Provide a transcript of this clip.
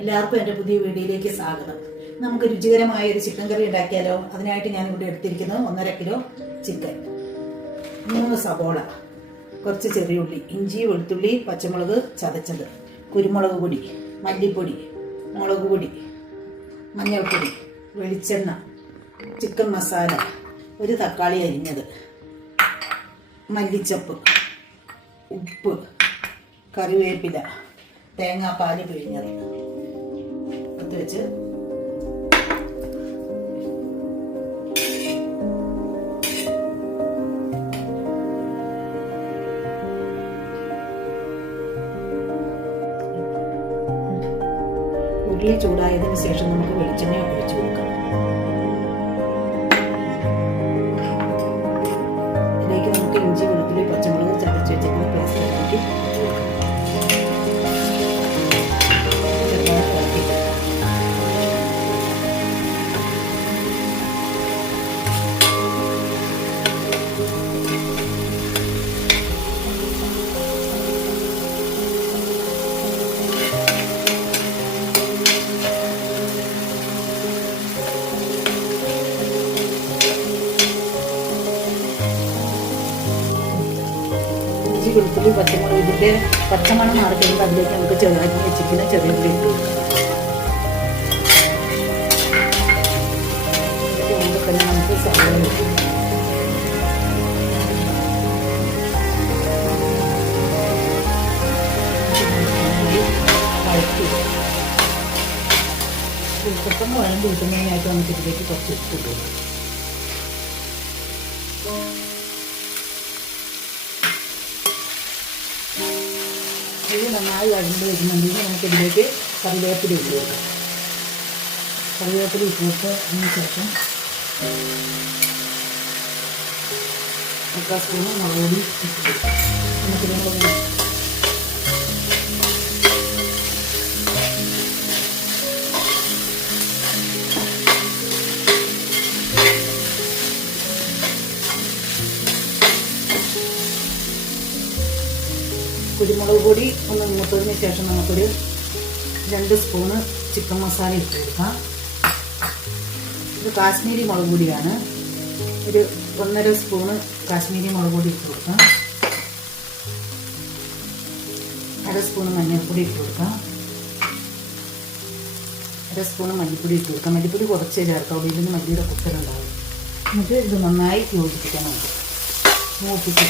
എല്ലാവർക്കും എൻ്റെ പുതിയ വീഡിയോയിലേക്ക് സ്വാഗതം. നമുക്ക് രുചികരമായ ഒരു ചിക്കൻ കറി ഉണ്ടാക്കിയാലോ? അതിനായിട്ട് ഞാൻ ഇവിടെ എടുത്തിരിക്കുന്നത് 1.5 കിലോ ചിക്കൻ, 3 സബോള, കുറച്ച് ചെറിയ ഉള്ളി, ഇഞ്ചി, വെളുത്തുള്ളി, പച്ചമുളക് ചതച്ചത്, കുരുമുളക് പൊടി, മല്ലിപ്പൊടി, മുളക് പൊടി, മഞ്ഞൾപ്പൊടി, വെളിച്ചെണ്ണ, ചിക്കൻ മസാല, ഒരു തക്കാളി അരിഞ്ഞത്, മല്ലിച്ചപ്പ്, ഉപ്പ്, കറിവേപ്പില, തേങ്ങാപ്പാൽ പിഴിഞ്ഞത് അത് വെച്ച് ഉരുളി ചൂടായതിനു ശേഷം നമുക്ക് വെളിച്ചെണ്ണ ഒഴിച്ചു കൊടുക്കാം. ഇതിലേക്ക് നമുക്ക് ഇഞ്ചി, വെളുത്തുള്ളി, പച്ചമുളക് ചതച്ച് വെച്ചിട്ട് പേസ്റ്റ് ആക്കി വെളുത്തുള്ളി, പച്ചമുളക് ഇതിൻ്റെ പച്ചമണം മാറി കഴിയുമ്പോൾ അതിലേക്ക് നമുക്ക് ചെറുതാക്കി വെച്ചിരിക്കുന്ന ചെറിയ ഉള്ളി ഇട്ട് കൊടുക്കാം. ഇതിൻ്റെ തന്നെ നമുക്ക് സവാള ഇട്ട് വഴറ്റി പെട്ടെന്ന് വഴണ്ട് കിട്ടുന്നതിനായിട്ട് നമുക്ക് ഇതിലേക്ക് കുറച്ച് ഉപ്പ് ഇട്ട് കൊടുക്കാം. ഇത് നന്നായി വഴണ്ട് വരുന്നുണ്ടെങ്കിൽ നമുക്ക് ഇതിലേക്ക് കറിവേപ്പില ഇട്ട് കൊടുക്കാം. കറിവേപ്പില ഇട്ട് കൊടുത്തതിന് ശേഷം 1/4 സ്പൂൺ മുളക് പൊടി ഇട്ട് കൊടുക്കാം. കുരുമുളക് പൊടി ഒന്ന് മൂത്തതിന് ശേഷം നമുക്കൊരു 2 സ്പൂണ് ചിക്കൻ മസാല ഇട്ട് കൊടുക്കാം. ഇത് കാശ്മീരി മുളക് പൊടിയാണ്. ഒരു 1.5 സ്പൂണ് കാശ്മീരി മുളക് പൊടി ഇട്ട് കൊടുക്കാം. 1/2 സ്പൂണ് മഞ്ഞൾപ്പൊടി ഇട്ട് കൊടുക്കാം. 1/2 സ്പൂണ് മല്ലിപ്പൊടി ഇട്ട് കൊടുക്കാം. മല്ലിപ്പൊടി കുറച്ച് ചേർക്കാം, അവിടെ ഇരുന്ന് മല്ലിയുടെ കുത്തലുണ്ടാവും. എന്നിട്ട് ഇത് നന്നായി യോജിപ്പിക്കാൻ നമുക്ക് മൂപ്പിച്ച്